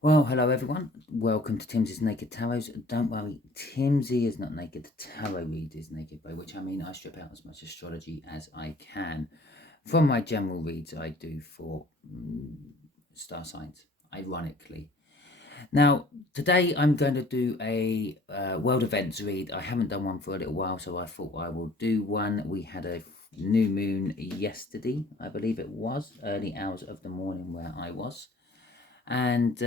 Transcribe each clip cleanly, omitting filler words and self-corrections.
Well, hello everyone. Welcome to Timsy's Naked Tarot. Don't worry, Timsy is not naked. The tarot read is naked, by which I mean I strip out as much astrology as I can from my general reads I do for star signs, ironically. Now, today I'm going to do a world events read. I haven't done one for a little while, so I thought I will do one. We had a new moon yesterday, I believe it was, early hours of the morning where I was. And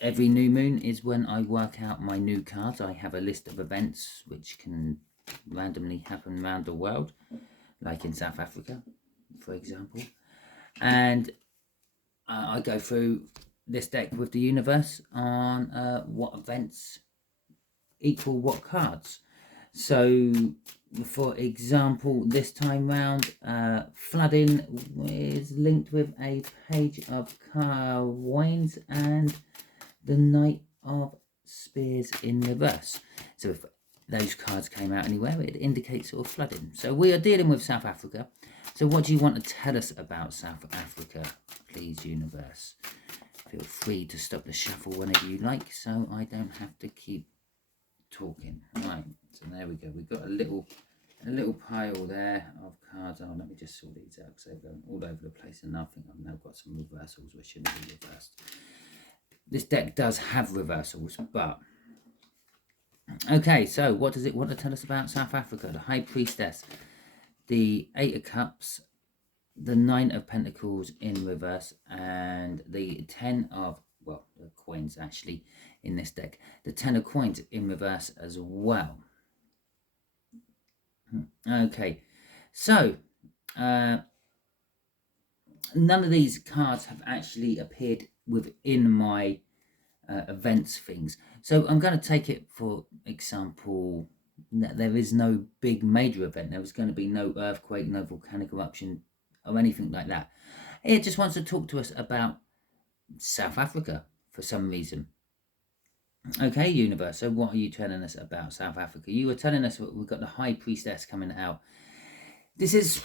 every new moon is when I work out my new cards. I have a list of events which can randomly happen around the world, like in South Africa, for example. And I go through this deck with the universe on what events equal what cards. So, for example, this time round, flooding is linked with a page of coins and the Knight of Spears in reverse. So if those cards came out anywhere, it indicates sort of flooding. So we are dealing with South Africa. So what do you want to tell us about South Africa, please, universe? Feel free to stop the shuffle whenever you like, so I don't have to keep talking. Right, so there we go. We've got a little pile there of cards. Oh, let me just sort these out because they're going all over the place, and I think I've now got some reversals which shouldn't be reversed. This deck does have reversals, but okay, so what does it want to tell us about South Africa? The High Priestess, the Eight of Cups, the Nine of Pentacles in reverse, and the Ten of, well, the coins actually in this deck. The Ten of Coins in reverse as well. Okay, so none of these cards have actually appeared within my events things. So I'm going to take it for example that there is no big major event. There was going to be no earthquake, no volcanic eruption or anything like that. It just wants to talk to us about South Africa for some reason. Okay, universe, so what are you telling us about South Africa? You were telling us we've got the High Priestess coming out. This is,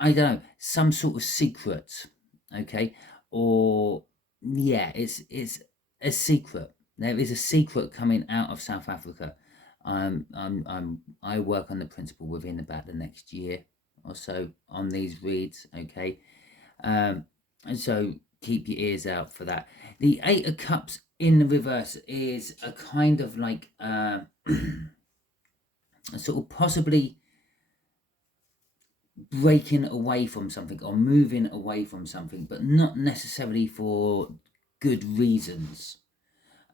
I don't know, some sort of secret, okay? Or yeah, it's a secret. There is a secret coming out of South Africa. I work on the principle within about the next year or so on these reads, okay? And so keep your ears out for that. The Eight of Cups in the reverse is a kind of like a sort of possibly breaking away from something or moving away from something, but not necessarily for good reasons.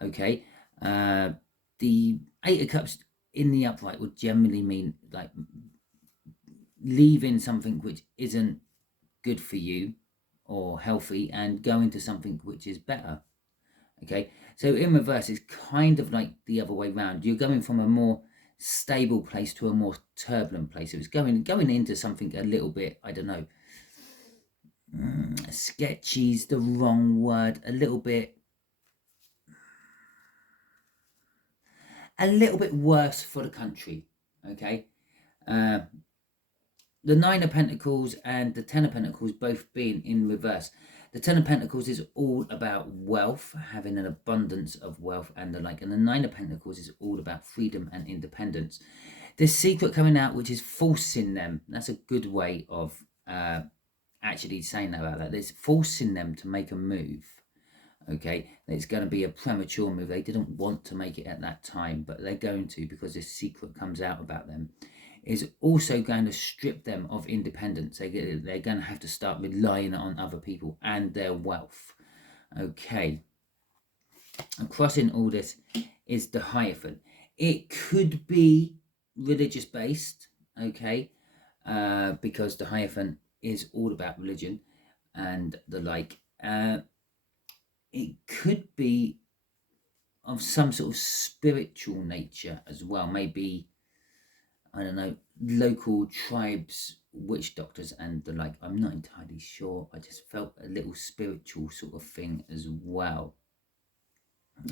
Okay, the Eight of Cups in the upright would generally mean like leaving something which isn't good for you or healthy and going to something which is better. Okay, so in reverse, it's kind of like the other way around. You're going from a more stable place to a more turbulent place. It was going into something a little bit, I don't know, sketchy's the wrong word, a little bit worse for the country. Okay, the Nine of Pentacles and the Ten of Pentacles both being in reverse. The Ten of Pentacles is all about wealth, having an abundance of wealth and the like. And the Nine of Pentacles is all about freedom and independence. This secret coming out, which is forcing them. That's a good way of actually saying about that. It's forcing them to make a move. Okay, it's going to be a premature move. They didn't want to make it at that time, but they're going to because this secret comes out about them. Is also going to strip them of independence. They're going to have to start relying on other people and their wealth. Okay. And crossing all this is the Hierophant. It could be religious based, okay, because the Hierophant is all about religion and the like. It could be of some sort of spiritual nature as well. Maybe, I don't know, local tribes, witch doctors and the like. I'm not entirely sure. I just felt a little spiritual sort of thing as well.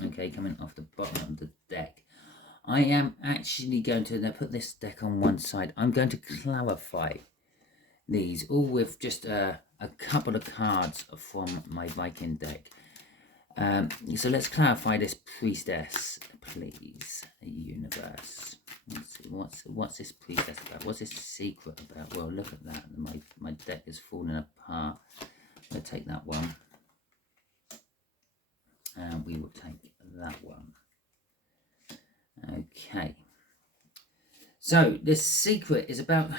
Okay, coming off the bottom of the deck. I am actually going to now put this deck on one side. I'm going to clarify these all with just a a couple of cards from my Viking deck. So let's clarify this priestess, please, universe. Let's see, what's this priestess about? What's this secret about? Well, look at that. My deck is falling apart. I'm going to take that one. And we will take that one. Okay. So this secret is about,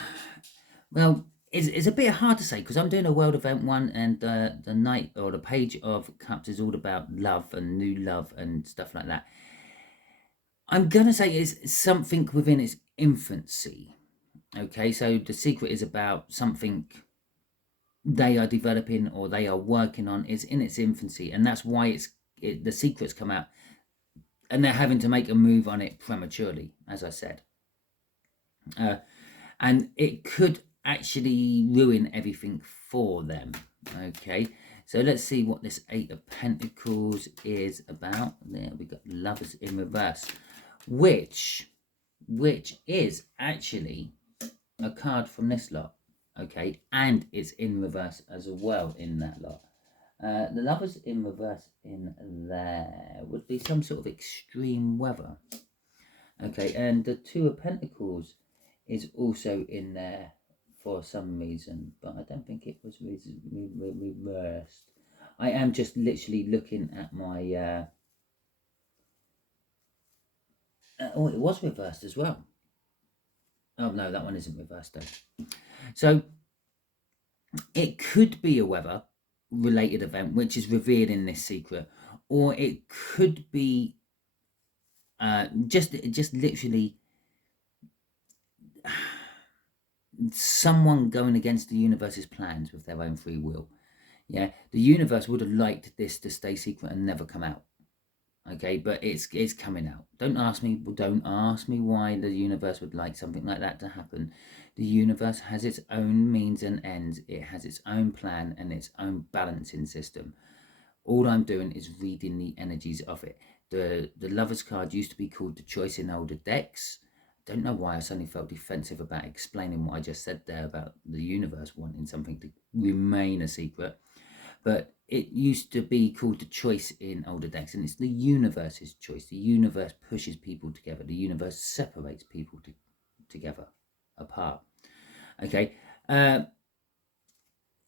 well, it's a bit hard to say because I'm doing a world event one, and the Knight or the Page of Cups is all about love and new love and stuff like that. I'm going to say it's something within its infancy. Okay, so the secret is about something they are developing or they are working on. It's in its infancy, and that's why the secret's come out, and they're having to make a move on it prematurely, as I said. And it could actually ruin everything for them. Okay, so let's see what this Eight of Pentacles is about. There we got Lovers in reverse, which is actually a card from this lot. Okay, and it's in reverse as well in that lot. The Lovers in reverse in there would be some sort of extreme weather. Okay, and the Two of Pentacles is also in there for some reason, but I don't think it was reversed. I am just literally looking at my oh, it was reversed as well. Oh no, that one isn't reversed though. So it could be a weather related event which is revealed in this secret, or it could be just literally someone going against the universe's plans with their own free will. Yeah, the universe would have liked this to stay secret and never come out. Okay, but it's coming out. Don't ask me why the universe would like something like that to happen. The universe has its own means and ends. It has its own plan and its own balancing system. All I'm doing is reading the energies of it. The Lovers card used to be called the Choice in older decks. Don't know why I suddenly felt defensive about explaining what I just said there about the universe wanting something to remain a secret. But it used to be called the Choice in older decks, and it's the universe's choice. The universe pushes people together. The universe separates people together, apart. Okay. There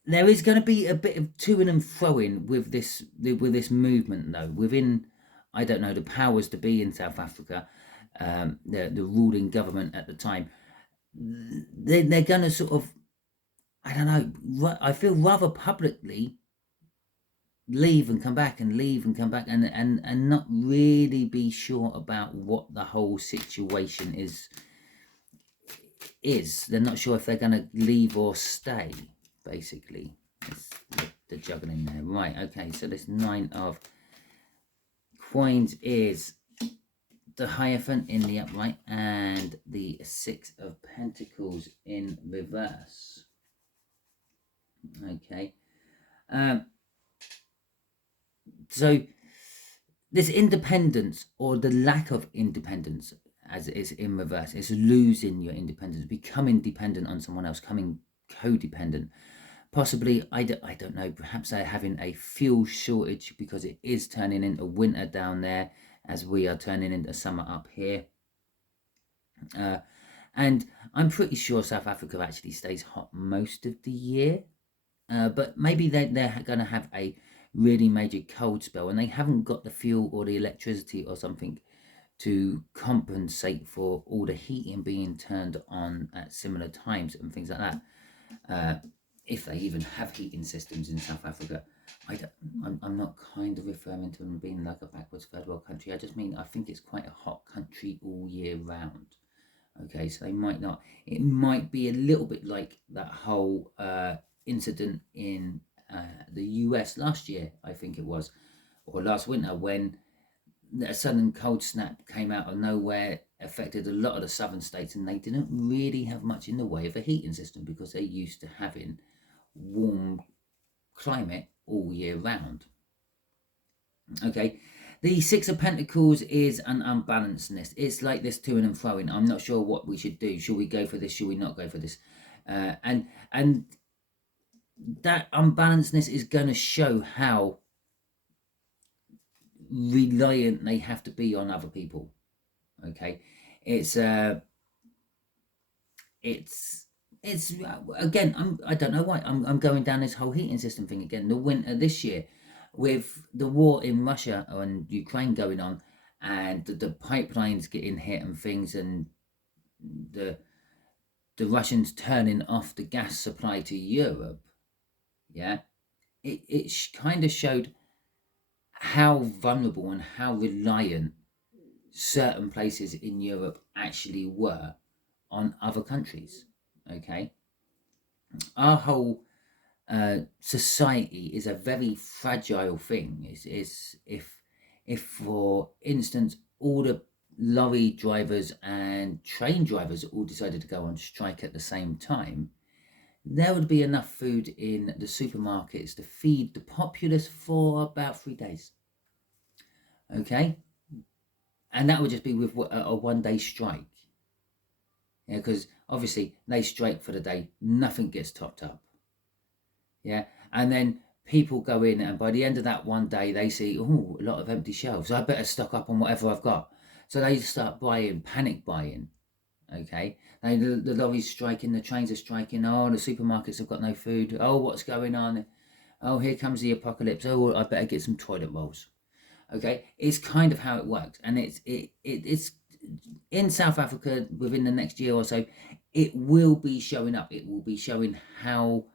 is going to be a bit of toing and froing with this movement, though, within, I don't know, the powers to be in South Africa. The ruling government at the time, they're going to sort of, I don't know, I feel rather publicly leave and come back and leave and come back and not really be sure about what the whole situation is. They're not sure if they're going to leave or stay, basically. It's the juggling there. Right, okay, so this Nine of Coins is the Hierophant in the upright and the Six of Pentacles in reverse. Okay. So this independence, or the lack of independence, as it is in reverse, is losing your independence, becoming dependent on someone else, becoming codependent. Possibly, I don't know, perhaps they're having a fuel shortage because it is turning into winter down there, as we are turning into summer up here. And I'm pretty sure South Africa actually stays hot most of the year. But maybe they're going to have a really major cold spell and they haven't got the fuel or the electricity or something to compensate for all the heating being turned on at similar times and things like that. If they even have heating systems in South Africa. I'm not kind of referring to them being like a backwards third world country. I just mean I think it's quite a hot country all year round. Okay, so they might not. It might be a little bit like that whole incident in the US last year, I think it was, or last winter, when a sudden cold snap came out of nowhere, affected a lot of the southern states, and they didn't really have much in the way of a heating system because they're used to having warm climate all year round. Okay, the Six of Pentacles is an unbalancedness. It's like this toing and froing. I'm not sure what we should do. Should we go for this? Should we not go for this? And that unbalancedness is going to show how reliant they have to be on other people. Okay, it's again, I don't know why I'm going down this whole heating system thing again. The winter this year, with the war in Russia and Ukraine going on, and the pipelines getting hit and things, and the Russians turning off the gas supply to Europe, yeah, it kind of showed how vulnerable and how reliant certain places in Europe actually were on other countries. Okay, our whole society is a very fragile thing. Is if for instance all the lorry drivers and train drivers all decided to go on strike at the same time, there would be enough food in the supermarkets to feed the populace for about 3 days. Okay, and that would just be with a 1 day strike. Yeah, because obviously they strike for the day, nothing gets topped up. Yeah, and then people go in, and by the end of that 1 day, they see, oh, a lot of empty shelves. I better stock up on whatever I've got. So they start buying, panic buying. Okay, the lorries striking, the trains are striking. Oh, the supermarkets have got no food. Oh, what's going on? Oh, here comes the apocalypse. Oh, I better get some toilet rolls. Okay, it's kind of how it works, and it's in South Africa within the next year or so. It will be showing up. It will be showing how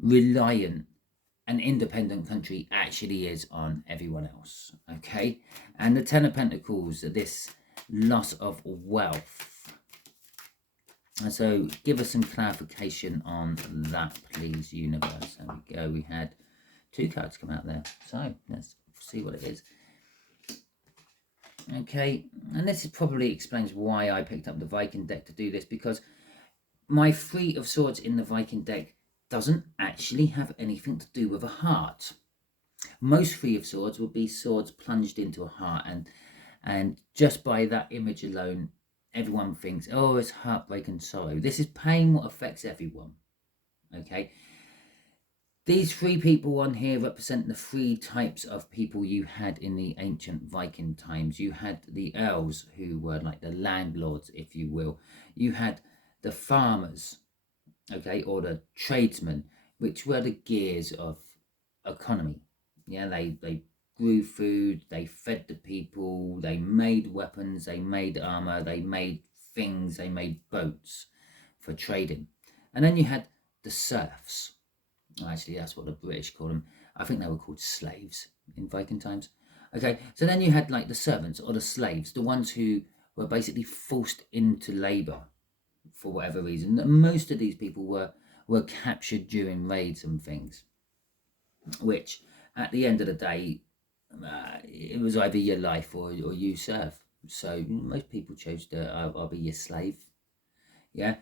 reliant an independent country actually is on everyone else. Okay, and the Ten of Pentacles, this loss of wealth. And so give us some clarification on that, please, universe. There we go. We had 2 cards come out there, so let's see what it is. Okay, and this probably explains why I picked up the Viking deck to do this, because my 3 of Swords in the Viking deck doesn't actually have anything to do with a heart. Most 3 of Swords would be swords plunged into a heart, and just by that image alone, everyone thinks, oh, it's heartbreak and sorrow. This is pain what affects everyone. Okay, these 3 people on here represent the 3 types of people you had in the ancient Viking times. You had the earls, who were like the landlords, if you will. You had the farmers, okay, or the tradesmen, which were the gears of economy. Yeah, they grew food, they fed the people, they made weapons, they made armor, they made things, they made boats for trading. And then you had the serfs. Actually, that's what the British called them. I think they were called slaves in Viking times. Okay, so then you had like the servants or the slaves, the ones who were basically forced into labor for whatever reason. Most of these people were captured during raids and things, which at the end of the day, it was either your life or you serve. So most people chose to I'll be your slave. Yeah.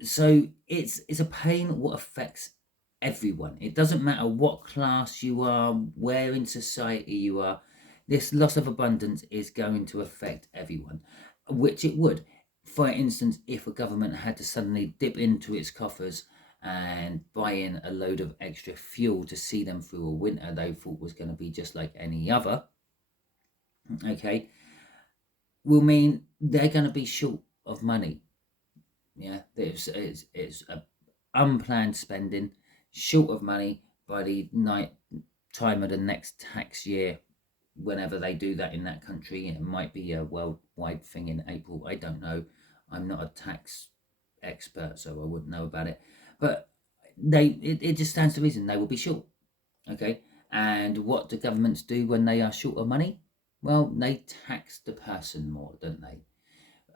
So it's a pain what affects everyone. It doesn't matter what class you are, where in society you are. This loss of abundance is going to affect everyone, which it would. For instance, if a government had to suddenly dip into its coffers and buy in a load of extra fuel to see them through a winter they thought was going to be just like any other, okay, will mean they're going to be short of money. Yeah, it's a unplanned spending, short of money by the time of the next tax year, whenever they do that in that country. It might be a worldwide thing in April. I don't know. I'm not a tax expert, so I wouldn't know about it. But it just stands to reason they will be short. Okay, and what do governments do when they are short of money? Well, they tax the person more, don't they?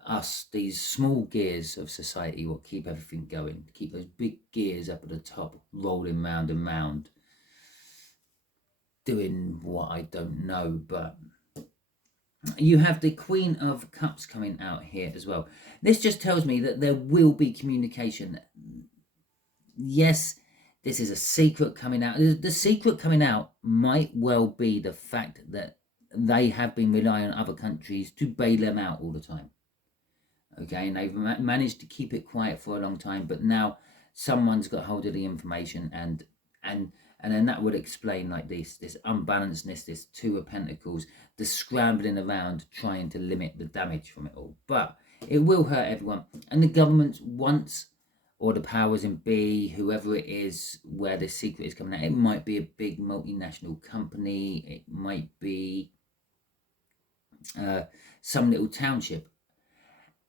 Us, these small gears of society, what keep everything going, keep those big gears up at the top, rolling round and round, doing what I don't know. But you have the Queen of Cups coming out here as well. This just tells me that there will be communication. Yes, this is a secret coming out. The secret coming out might well be the fact that they have been relying on other countries to bail them out all the time. Okay, and they've managed to keep it quiet for a long time, but now someone's got hold of the information, and then that would explain like this unbalancedness, this Two of Pentacles, the scrambling around trying to limit the damage from it all. But it will hurt everyone, and the government wants, or the powers in be, whoever it is, where this secret is coming out. It might be a big multinational company, it might be some little township,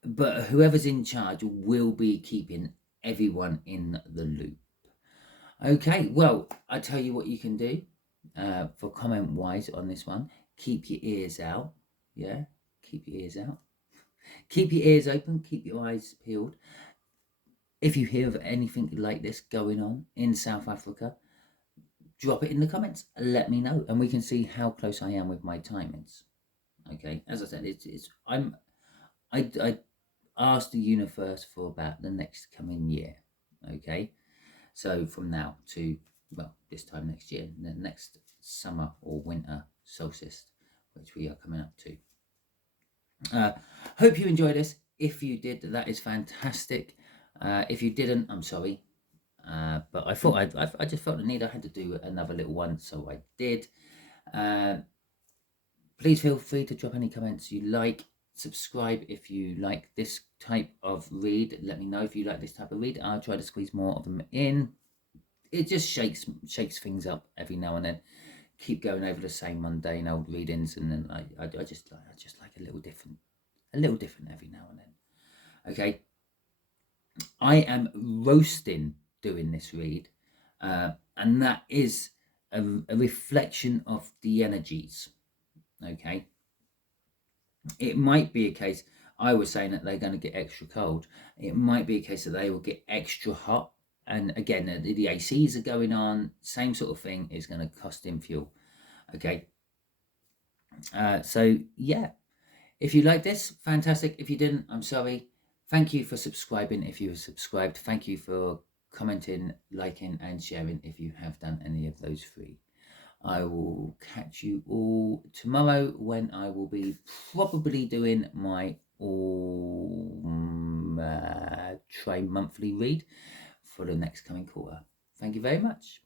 but whoever's in charge will be keeping everyone in the loop. Okay, well, I tell you what you can do for comment wise on this one. Keep your ears out. Yeah, keep your ears out. Keep your ears open, keep your eyes peeled. If you hear of anything like this going on in South Africa, drop it in the comments. Let me know, and we can see how close I am with my timings. Okay, as I said, I asked the universe for about the next coming year. Okay, so from now to, well, this time next year, the next summer or winter solstice, which we are coming up to. Hope you enjoyed this. If you did, that is fantastic. If you didn't, I'm sorry. But I thought I just felt the need. I had to do another little one, so I did. Please feel free to drop any comments you like. Subscribe if you like this type of read. Let me know if you like this type of read. I'll try to squeeze more of them in. It just shakes things up every now and then. Keep going over the same mundane old readings, and then I just like a little different every now and then. Okay, I am roasting doing this read, and that is a reflection of the energies. Okay, it might be a case, I was saying that they're going to get extra cold. It might be a case that they will get extra hot. And again, the ACs are going on. Same sort of thing is going to cost him fuel. Okay. So, yeah. If you like this, fantastic. If you didn't, I'm sorry. Thank you for subscribing if you have subscribed. Thank you for commenting, liking, and sharing if you have done any of those three. I will catch you all tomorrow when I will be probably doing my monthly read for the next coming quarter. Thank you very much.